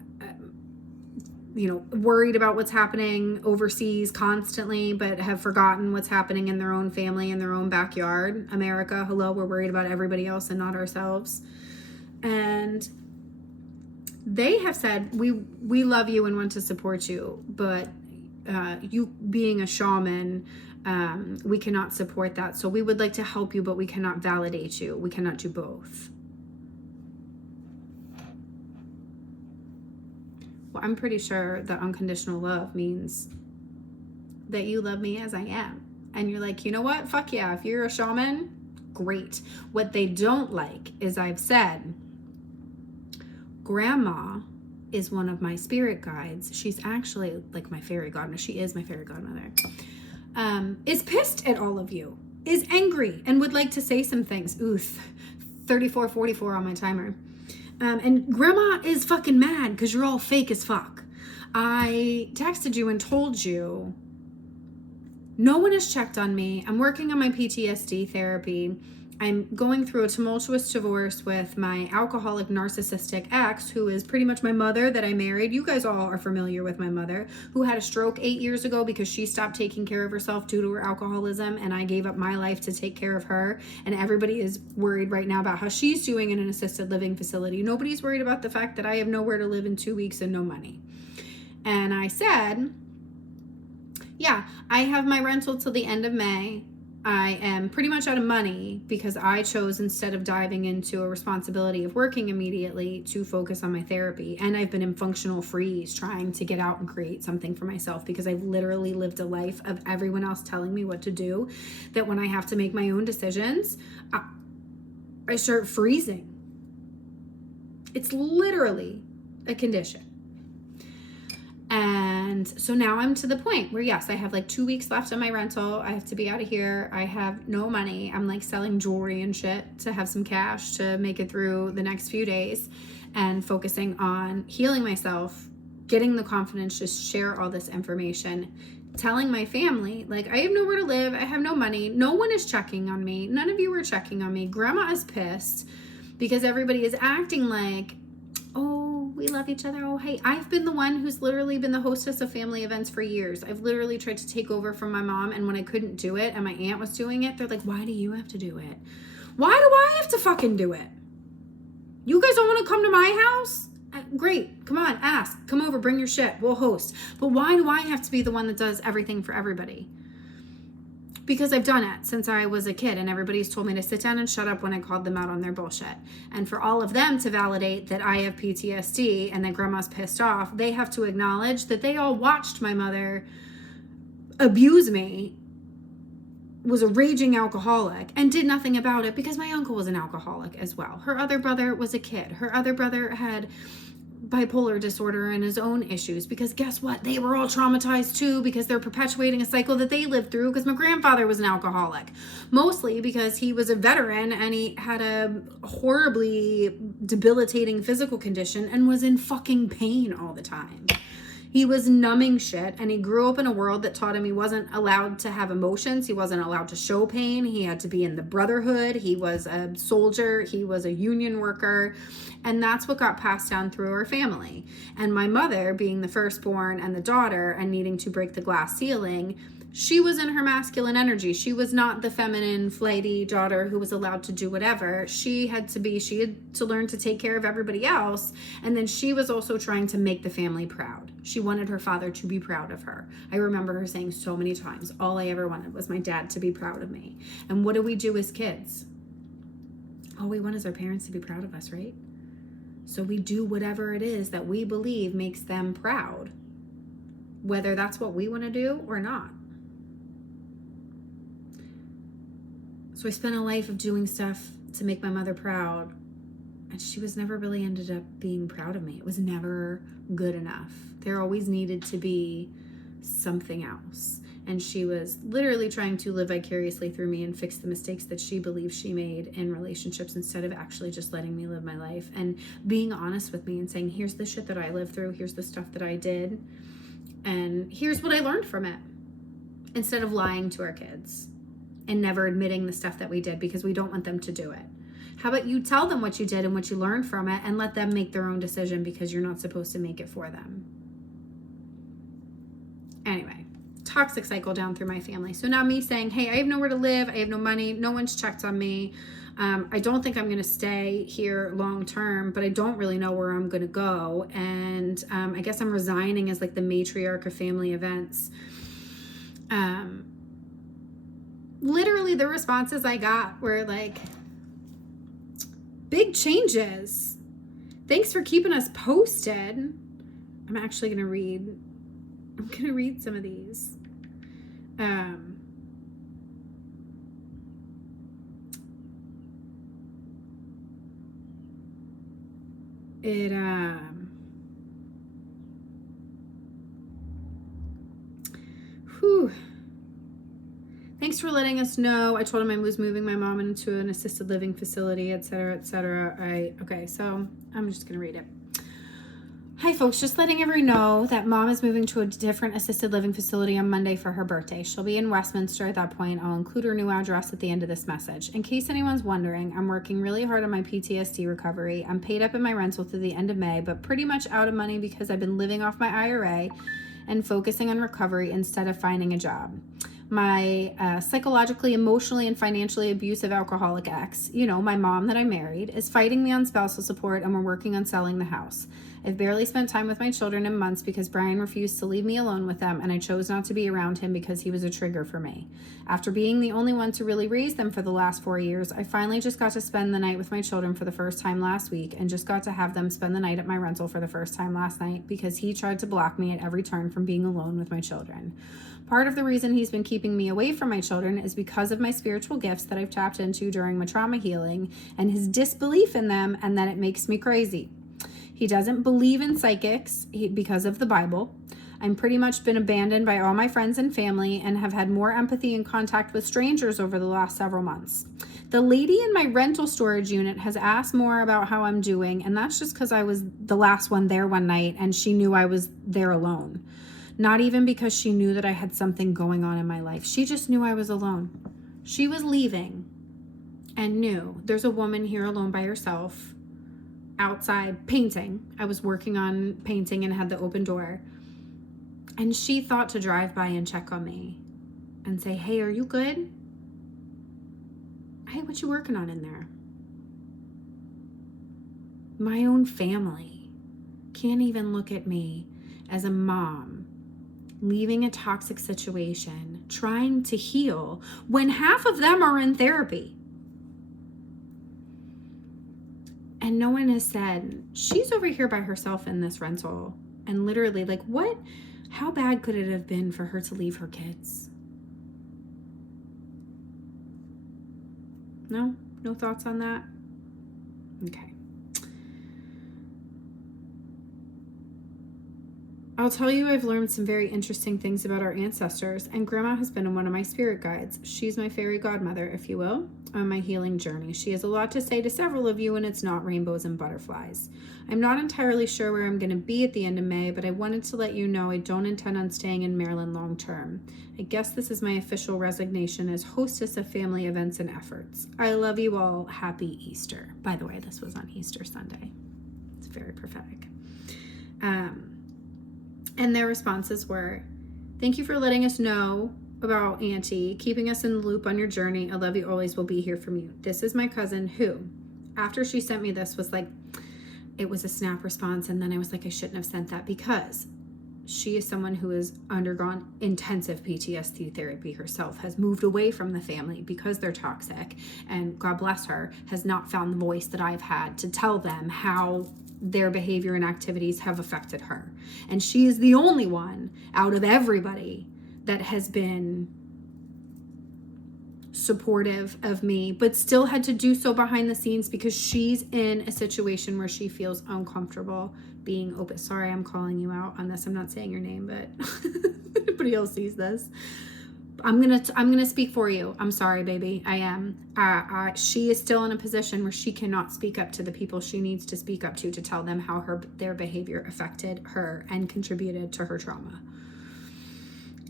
worried about what's happening overseas constantly, but have forgotten what's happening in their own family, in their own backyard. America, hello, we're worried about everybody else and not ourselves. And they have said, we love you and want to support you, but you being a shaman, we cannot support that. So we would like to help you, but we cannot validate you. We cannot do both. Well, I'm pretty sure that unconditional love means that you love me as I am. And you're like, you know what? Fuck yeah. If you're a shaman, great. What they don't like is, I've said, Grandma is one of my spirit guides. She's actually like my fairy godmother. She is my fairy godmother. Is pissed at all of you, is angry, and would like to say some things. Oof, 34:44 on my timer. And Grandma is fucking mad because you're all fake as fuck. I texted you and told you No one has checked on me. I'm working on my PTSD therapy. I'm going through a tumultuous divorce with my alcoholic narcissistic ex, who is pretty much my mother that I married. You guys all are familiar with my mother, who had a stroke 8 years ago because she stopped taking care of herself due to her alcoholism, and I gave up my life to take care of her. And everybody is worried right now about how she's doing in an assisted living facility. Nobody's worried about the fact that I have nowhere to live in 2 weeks and no money. And I said, yeah, I have my rental till the end of May. I am pretty much out of money because I chose, instead of diving into a responsibility of working immediately, to focus on my therapy. And I've been in functional freeze trying to get out and create something for myself, because I've literally lived a life of everyone else telling me what to do, that when I have to make my own decisions, I start freezing. It's literally a condition. And so now I'm to the point where, yes, I have like 2 weeks left on my rental. I have to be out of here. I have no money. I'm like selling jewelry and shit to have some cash to make it through the next few days, and focusing on healing myself, getting the confidence to share all this information, telling my family, like, I have nowhere to live. I have no money. No one is checking on me. None of you are checking on me. Grandma is pissed because everybody is acting like, oh, we love each other. Oh, hey, I've been the one who's literally been the hostess of family events for years. I've literally tried to take over from my mom, and when I couldn't do it and my aunt was doing it, they're like, why do you have to do it? Why do I have to fucking do it? You guys don't want to come to my house? Great. Come on, ask. Come over, bring your shit. We'll host. But why do I have to be the one that does everything for everybody? Because I've done it since I was a kid, and everybody's told me to sit down and shut up when I called them out on their bullshit. And for all of them to validate that I have PTSD and that grandma's pissed off, they have to acknowledge that they all watched my mother abuse me, was a raging alcoholic, and did nothing about it because my uncle was an alcoholic as well. Her other brother was a kid. Her other brother had bipolar disorder and his own issues, because guess what? They were all traumatized too, because they're perpetuating a cycle that they lived through, because my grandfather was an alcoholic, mostly because he was a veteran and he had a horribly debilitating physical condition and was in fucking pain all the time. He was numbing shit, and he grew up in a world that taught him he wasn't allowed to have emotions. He wasn't allowed to show pain. He had to be in the brotherhood. He was a soldier. He was a union worker. And that's what got passed down through our family. And my mother, being the firstborn and the daughter and needing to break the glass ceiling, she was in her masculine energy. She was not the feminine, flighty daughter who was allowed to do whatever. She had to learn to take care of everybody else. And then she was also trying to make the family proud. She wanted her father to be proud of her. I remember her saying so many times, all I ever wanted was my dad to be proud of me. And what do we do as kids? All we want is our parents to be proud of us, right? So we do whatever it is that we believe makes them proud, whether that's what we want to do or not. So I spent a life of doing stuff to make my mother proud, and she was never really ended up being proud of me. It was never good enough. There always needed to be something else. And she was literally trying to live vicariously through me and fix the mistakes that she believed she made in relationships, instead of actually just letting me live my life and being honest with me and saying, here's the shit that I lived through, here's the stuff that I did, and here's what I learned from it, instead of lying to our kids and never admitting the stuff that we did because we don't want them to do it. How about you tell them what you did and what you learned from it, and let them make their own decision, because you're not supposed to make it for them. Anyway, toxic cycle down through my family. So now me saying, hey, I have nowhere to live. I have no money. No one's checked on me. I don't think I'm going to stay here long term, but I don't really know where I'm going to go. And I guess I'm resigning as like the matriarch of family events. Literally the responses I got were like, big changes. Thanks for keeping us posted. I'm actually going to read some of these. Thanks for letting us know. I told him I was moving my mom into an assisted living facility, etc., etc. Okay, so I'm just going to read it. Hi folks, just letting everyone know that mom is moving to a different assisted living facility on Monday for her birthday. She'll be in Westminster at that point. I'll include her new address at the end of this message. In case anyone's wondering, I'm working really hard on my PTSD recovery. I'm paid up in my rental through the end of May, but pretty much out of money because I've been living off my IRA and focusing on recovery instead of finding a job. My psychologically, emotionally, and financially abusive alcoholic ex, my mom that I married, is fighting me on spousal support, and we're working on selling the house. I've barely spent time with my children in months because Brian refused to leave me alone with them, and I chose not to be around him because he was a trigger for me. After being the only one to really raise them for the last 4 years, I finally just got to spend the night with my children for the first time last week, and just got to have them spend the night at my rental for the first time last night because he tried to block me at every turn from being alone with my children. Part of the reason he's been keeping me away from my children is because of my spiritual gifts that I've tapped into during my trauma healing and his disbelief in them, and that it makes me crazy. He doesn't believe in psychics because of the Bible. I'm pretty much been abandoned by all my friends and family and have had more empathy and contact with strangers over the last several months. The lady in my rental storage unit has asked more about how I'm doing, and that's just because I was the last one there one night and she knew I was there alone. Not even because she knew that I had something going on in my life. She just knew I was alone. She was leaving and knew there's a woman here alone by herself outside painting. I was working on painting and had the open door. And she thought to drive by and check on me and say, "Hey, are you good? Hey, what you working on in there?" My own family can't even look at me as a mom leaving a toxic situation, trying to heal when half of them are in therapy. And no one has said, she's over here by herself in this rental. And literally, how bad could it have been for her to leave her kids? No thoughts on that? Okay. I'll tell you, I've learned some very interesting things about our ancestors, and Grandma has been one of my spirit guides. She's my fairy godmother, if you will, on my healing journey. She has a lot to say to several of you, and it's not rainbows and butterflies. I'm not entirely sure where I'm going to be at the end of May, but I wanted to let you know I don't intend on staying in Maryland long term. I guess this is my official resignation as hostess of family events and efforts. I love you all. Happy Easter. By the way, this was on Easter Sunday. It's very prophetic. And their responses were, "Thank you for letting us know about Auntie, keeping us in the loop on your journey. I love you always, will be here from you. This is my cousin who," after she sent me this, was like, it was a snap response. And then I was like, I shouldn't have sent that, because she is someone who has undergone intensive PTSD therapy herself, has moved away from the family because they're toxic, and God bless her, has not found the voice that I've had to tell them how their behavior and activities have affected her. And she is the only one out of everybody that has been supportive of me, but still had to do so behind the scenes because she's in a situation where she feels uncomfortable being open. Sorry, I'm calling you out on this. I'm not saying your name, but everybody else sees this. I'm gonna speak for you. I'm sorry, baby. I am. She is still in a position where she cannot speak up to the people she needs to speak up to tell them how their behavior affected her and contributed to her trauma.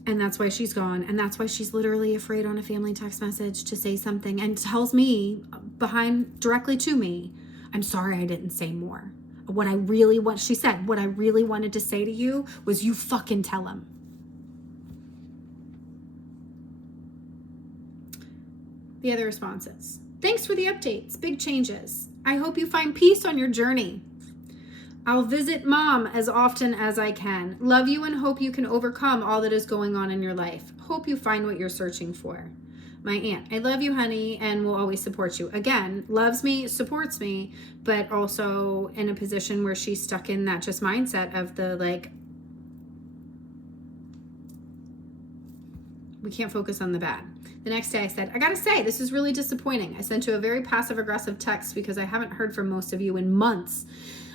And that's why she's gone. And that's why she's literally afraid on a family text message to say something, and tells me directly to me, "I'm sorry I didn't say more. She said, what I really wanted to say to you was, you fucking tell him." The other responses: "Thanks for the updates. Big changes. I hope you find peace on your journey. I'll visit mom as often as I can. Love you and hope you can overcome all that is going on in your life. Hope you find what you're searching for. My aunt, I love you, honey, and will always support you." Again, loves me, supports me, but also in a position where she's stuck in that just mindset of the we can't focus on the bad. The next day I said, "I gotta say, this is really disappointing. I sent you a very passive-aggressive text because I haven't heard from most of you in months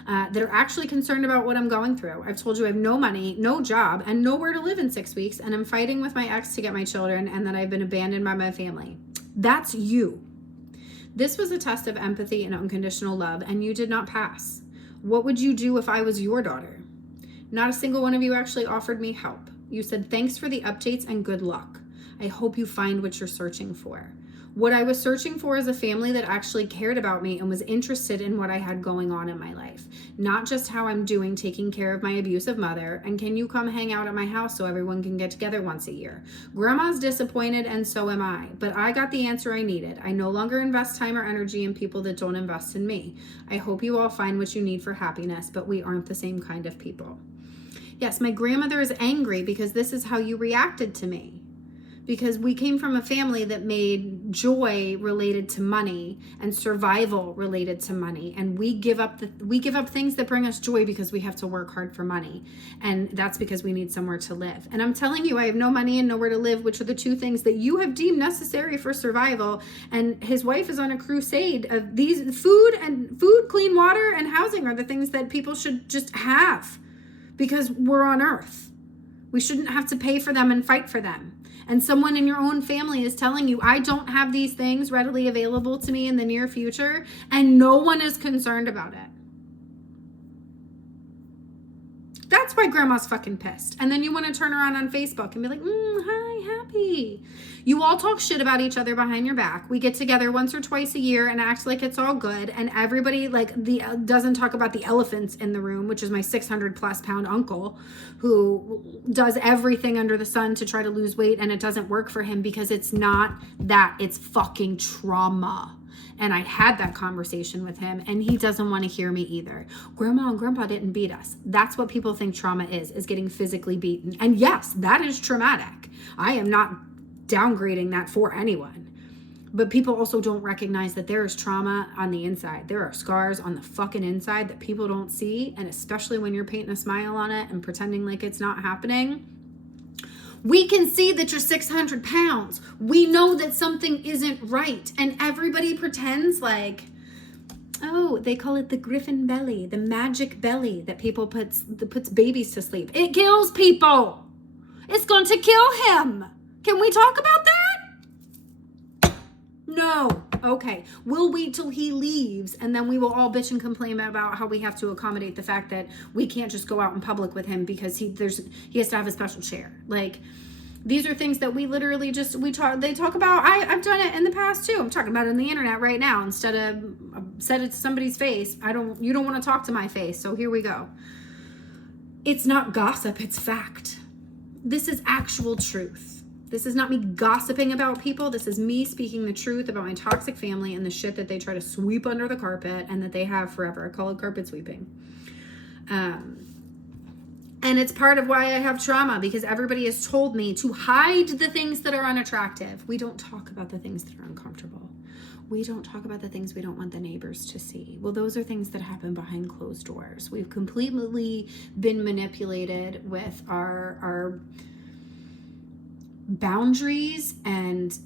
that are actually concerned about what I'm going through. I've told you I have no money, no job, and nowhere to live in 6 weeks, and I'm fighting with my ex to get my children, and that I've been abandoned by my family. That's you. This was a test of empathy and unconditional love, and you did not pass. What would you do if I was your daughter? Not a single one of you actually offered me help. You said, thanks for the updates and good luck. I hope you find what you're searching for. What I was searching for is a family that actually cared about me and was interested in what I had going on in my life. Not just how I'm doing taking care of my abusive mother, and can you come hang out at my house so everyone can get together once a year? Grandma's disappointed and so am I, but I got the answer I needed. I no longer invest time or energy in people that don't invest in me. I hope you all find what you need for happiness, but we aren't the same kind of people. Yes, my grandmother is angry because this is how you reacted to me. Because we came from a family that made joy related to money and survival related to money, and we give up things that bring us joy because we have to work hard for money, and that's because we need somewhere to live. And I'm telling you, I have no money and nowhere to live, which are the two things that you have deemed necessary for survival. And his wife is on a crusade of these food, clean water, and housing are the things that people should just have because we're on Earth. We shouldn't have to pay for them and fight for them. And someone in your own family is telling you, I don't have these things readily available to me in the near future, and no one is concerned about it. That's why grandma's fucking pissed. And then you want to turn around on Facebook and be like, hi, happy. You all talk shit about each other behind your back. We get together once or twice a year and act like it's all good. And everybody doesn't talk about the elephants in the room, which is my 600+ pound uncle who does everything under the sun to try to lose weight. And it doesn't work for him because it's not that, it's fucking trauma. And I had that conversation with him and he doesn't want to hear me either. Grandma and grandpa didn't beat us. That's what people think trauma is getting physically beaten. And yes, that is traumatic. I am not downgrading that for anyone. But people also don't recognize that there is trauma on the inside. There are scars on the fucking inside that people don't see. And especially when you're painting a smile on it and pretending like it's not happening. We can see that you're 600 pounds. We know that something isn't right. And everybody pretends like, oh, they call it the griffin belly, the magic belly that people puts babies to sleep. It kills people. It's going to kill him. Can we talk about that? No. Okay. We'll wait till he leaves and then we will all bitch and complain about how we have to accommodate the fact that we can't just go out in public with him because he has to have a special chair. Like, these are things that we literally they talk about. I've done it in the past too. I'm talking about it on the internet right now. Instead of said it to somebody's face, you don't want to talk to my face. So here we go. It's not gossip, it's fact. This is actual truth. This is not me gossiping about people. This is me speaking the truth about my toxic family and the shit that they try to sweep under the carpet and that they have forever. I call it carpet sweeping. And it's part of why I have trauma, because everybody has told me to hide the things that are unattractive. We don't talk about the things that are uncomfortable. We don't talk about the things we don't want the neighbors to see. Well, those are things that happen behind closed doors. We've completely been manipulated with our boundaries and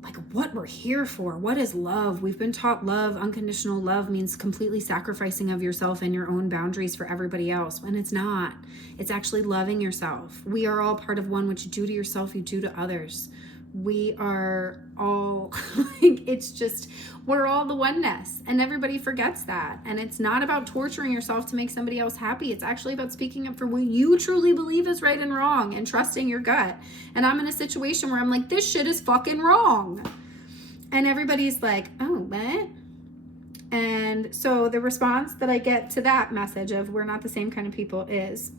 like what we're here for. What is love? We've been taught love, unconditional love means completely sacrificing of yourself and your own boundaries for everybody else. And it's not. It's actually loving yourself. We are all part of one. What you do to yourself, you do to others. We are all we're all the oneness, and everybody forgets that. And it's not about torturing yourself to make somebody else happy. It's actually about speaking up for what you truly believe is right and wrong and trusting your gut. And I'm in a situation where I'm like, this shit is fucking wrong. And everybody's like, oh, what? And so the response that I get to that message of we're not the same kind of people is,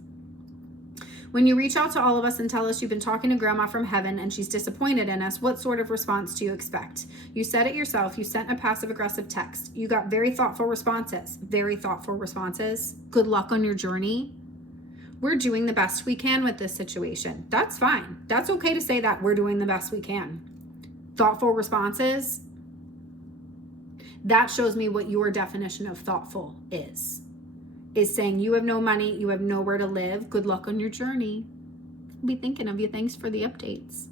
when you reach out to all of us and tell us you've been talking to grandma from heaven and she's disappointed in us, what sort of response do you expect? You said it yourself. You sent a passive-aggressive text. You got very thoughtful responses. Very thoughtful responses. Good luck on your journey. We're doing the best we can with this situation. That's fine. That's okay to say that. We're doing the best we can. Thoughtful responses. That shows me what your definition of thoughtful is saying you have no money, you have nowhere to live. Good luck on your journey. I'll be thinking of you. Thanks for the updates.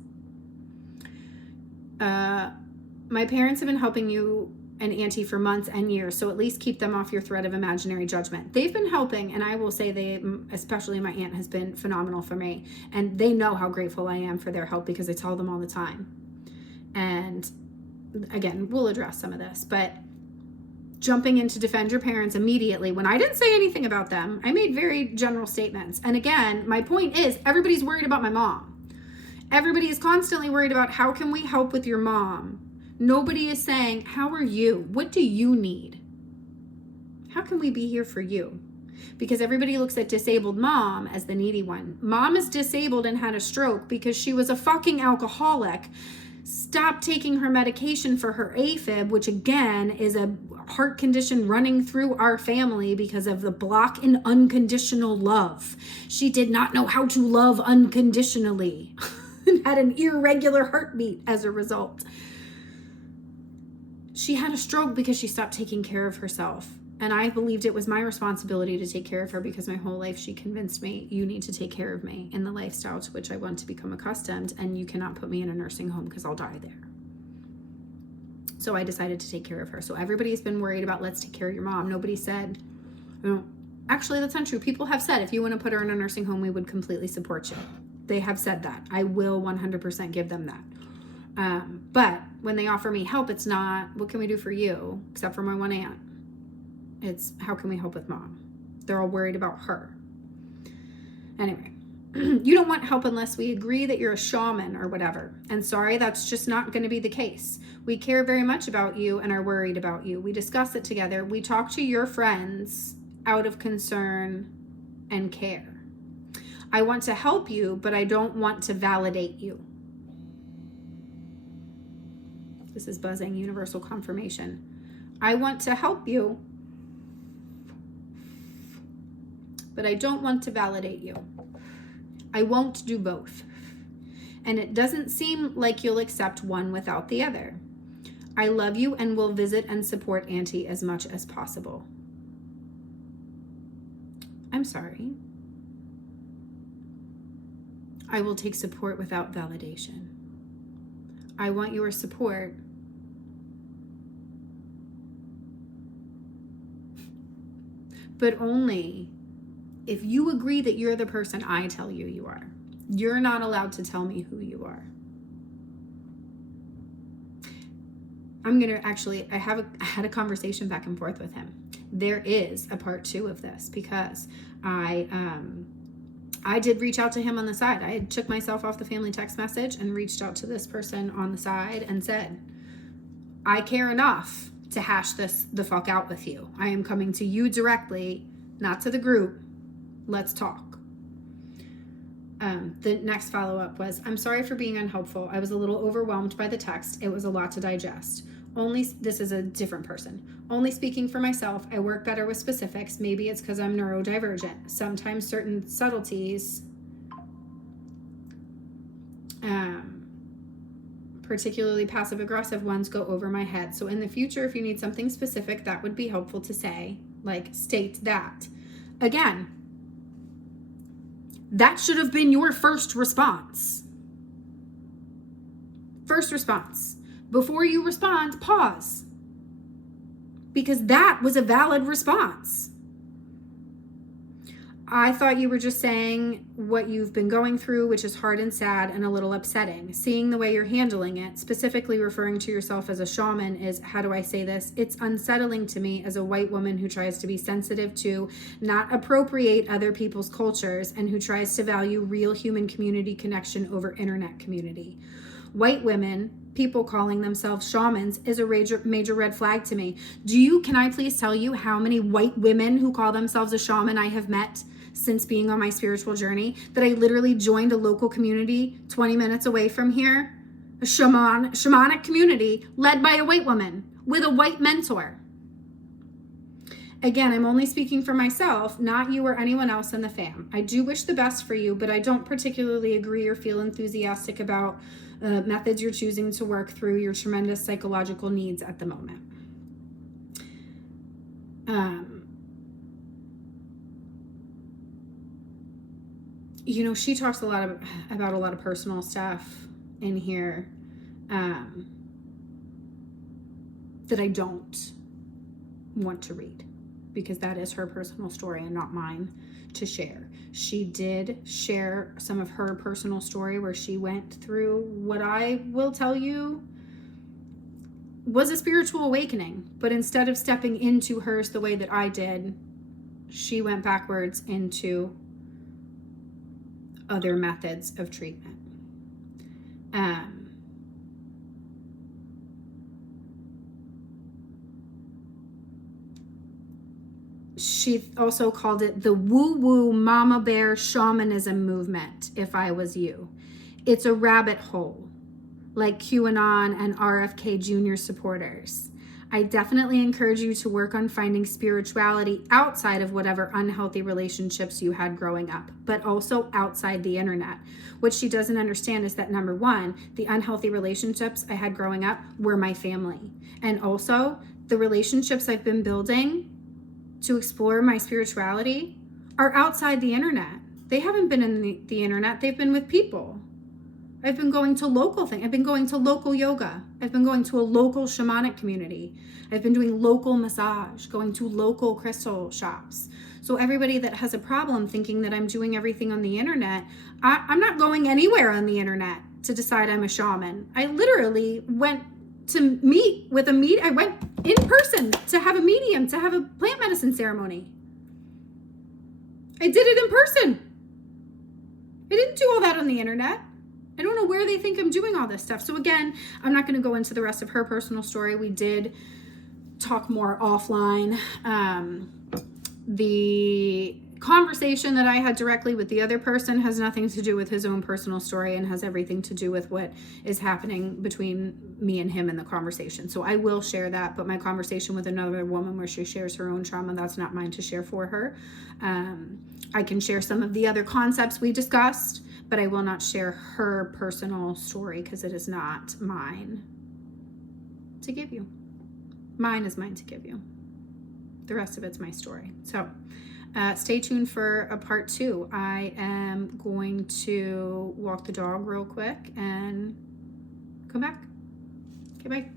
My parents have been helping you and Auntie for months and years, so at least keep them off your thread of imaginary judgment. They've been helping, and I will say especially my aunt, has been phenomenal for me. And they know how grateful I am for their help because I tell them all the time. And again, we'll address some of this, but jumping in to defend your parents immediately when I didn't say anything about them. I made very general statements. And again, my point is everybody's worried about my mom. Everybody is constantly worried about how can we help with your mom. Nobody is saying, how are you? What do you need? How can we be here for you? Because everybody looks at disabled mom as the needy one. Mom is disabled and had a stroke because she was a fucking alcoholic. Stopped taking her medication for her AFib, which again is a heart condition running through our family because of the block in unconditional love. She did not know how to love unconditionally and had an irregular heartbeat as a result. She had a stroke because she stopped taking care of herself. And I believed it was my responsibility to take care of her because my whole life she convinced me, you need to take care of me in the lifestyle to which I want to become accustomed, and you cannot put me in a nursing home because I'll die there. So I decided to take care of her. So everybody's been worried about, let's take care of your mom. Nobody said, actually, that's not true. People have said, if you want to put her in a nursing home, we would completely support you. They have said that. I will 100% give them that. But when they offer me help, it's not, what can we do for you? Except for my one aunt. It's, how can we help with mom? They're all worried about her. Anyway, you don't want help unless we agree that you're a shaman or whatever. And sorry, that's just not going to be the case. We care very much about you and are worried about you. We discuss it together. We talk to your friends out of concern and care. I want to help you, but I don't want to validate you. This is buzzing, universal confirmation. I want to help you, but I don't want to validate you. I won't do both. And it doesn't seem like you'll accept one without the other. I love you and will visit and support Auntie as much as possible. I'm sorry. I will take support without validation. I want your support, but only if you agree that you're the person I tell you you are. You're not allowed to tell me who you are. I had a conversation back and forth with him. There is a part 2 of this because I did reach out to him on the side. I took myself off the family text message and reached out to this person on the side and said, I care enough to hash this the fuck out with you. I am coming to you directly, not to the group. Let's talk. The next follow-up was, I'm sorry for being unhelpful. I was a little overwhelmed by the text. It was a lot to digest. This is a different person. Only speaking for myself, I work better with specifics. Maybe it's because I'm neurodivergent. Sometimes certain subtleties, particularly passive-aggressive ones, go over my head. So in the future, if you need something specific, that would be helpful to say, like state that. Again, that should have been your first response. First response. Before you respond, pause. Because that was a valid response. I thought you were just saying what you've been going through, which is hard and sad and a little upsetting. Seeing the way you're handling it, specifically referring to yourself as a shaman, is, how do I say this? It's unsettling to me as a white woman who tries to be sensitive to, not appropriate other people's cultures, and who tries to value real human community connection over internet community. White women, people calling themselves shamans, is a major red flag to me. Can I please tell you how many white women who call themselves a shaman I have met since being on my spiritual journey, that I literally joined a local community 20 minutes away from here, a shamanic community led by a white woman with a white mentor. Again, I'm only speaking for myself, not you or anyone else in the fam. I do wish the best for you, but I don't particularly agree or feel enthusiastic about methods you're choosing to work through your tremendous psychological needs at the moment. She talks a lot about a lot of personal stuff in here that I don't want to read, because that is her personal story and not mine to share. She did share some of her personal story where she went through what I will tell you was a spiritual awakening, but instead of stepping into hers the way that I did, she went backwards into other methods of treatment. She also called it the woo-woo mama bear shamanism movement, if I was you. It's a rabbit hole, like QAnon and RFK Jr. supporters. I definitely encourage you to work on finding spirituality outside of whatever unhealthy relationships you had growing up, but also outside the internet. What she doesn't understand is that, number one, the unhealthy relationships I had growing up were my family. And also, the relationships I've been building to explore my spirituality are outside the internet. They haven't been in the internet. They've been with people. I've been going to local things. I've been going to local yoga. I've been going to a local shamanic community. I've been doing local massage, going to local crystal shops. So everybody that has a problem thinking that I'm doing everything on the internet, I'm not going anywhere on the internet to decide I'm a shaman. I literally went to meet with I went in person to have a medium, to have a plant medicine ceremony. I did it in person. I didn't do all that on the internet. I don't know where they think I'm doing all this stuff. So again, I'm not going to go into the rest of her personal story. We did talk more offline. The conversation that I had directly with the other person has nothing to do with his own personal story and has everything to do with what is happening between me and him in the conversation. So I will share that, but my conversation with another woman where she shares her own trauma, that's not mine to share for her. I can share some of the other concepts we discussed, but I will not share her personal story because it is not mine to give you. Mine is mine to give you. The rest of it's my story. So stay tuned for a part 2. I am going to walk the dog real quick and come back. Okay, bye.